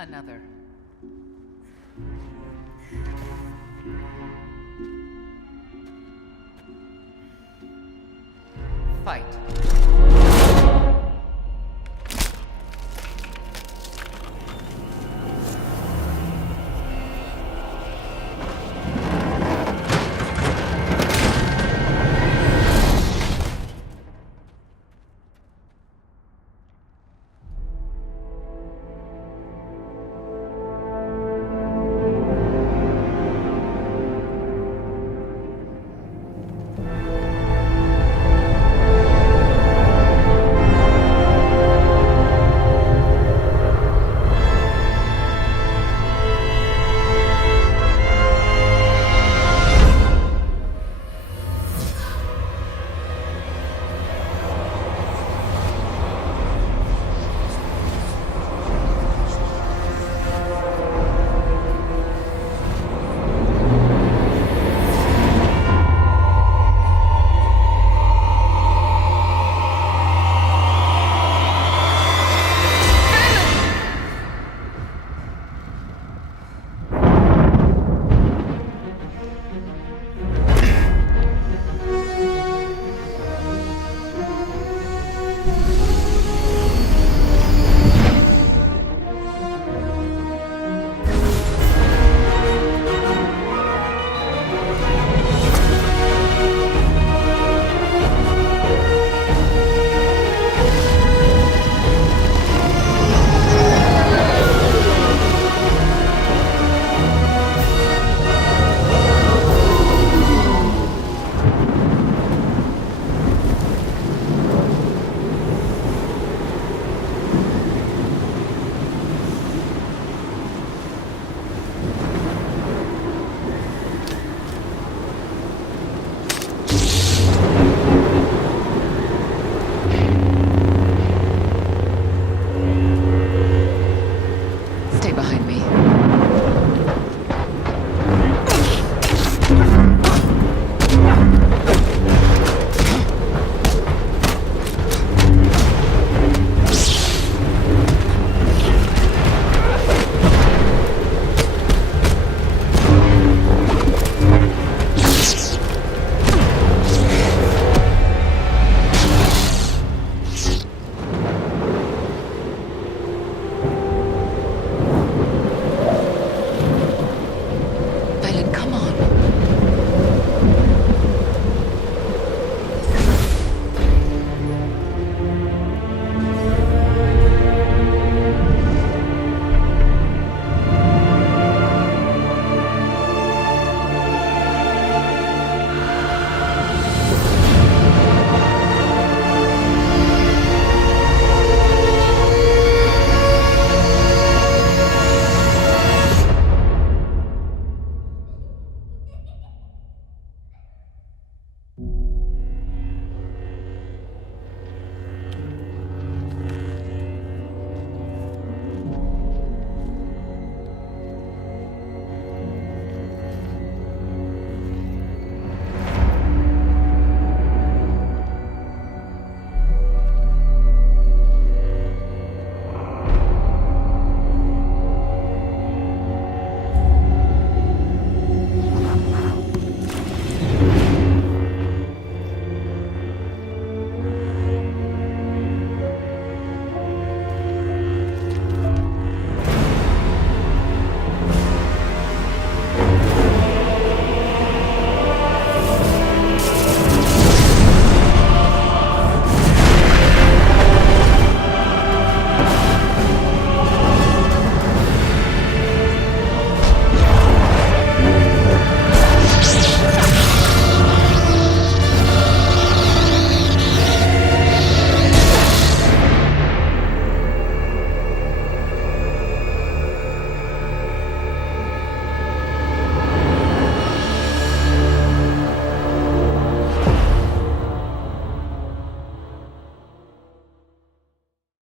Another. Fight.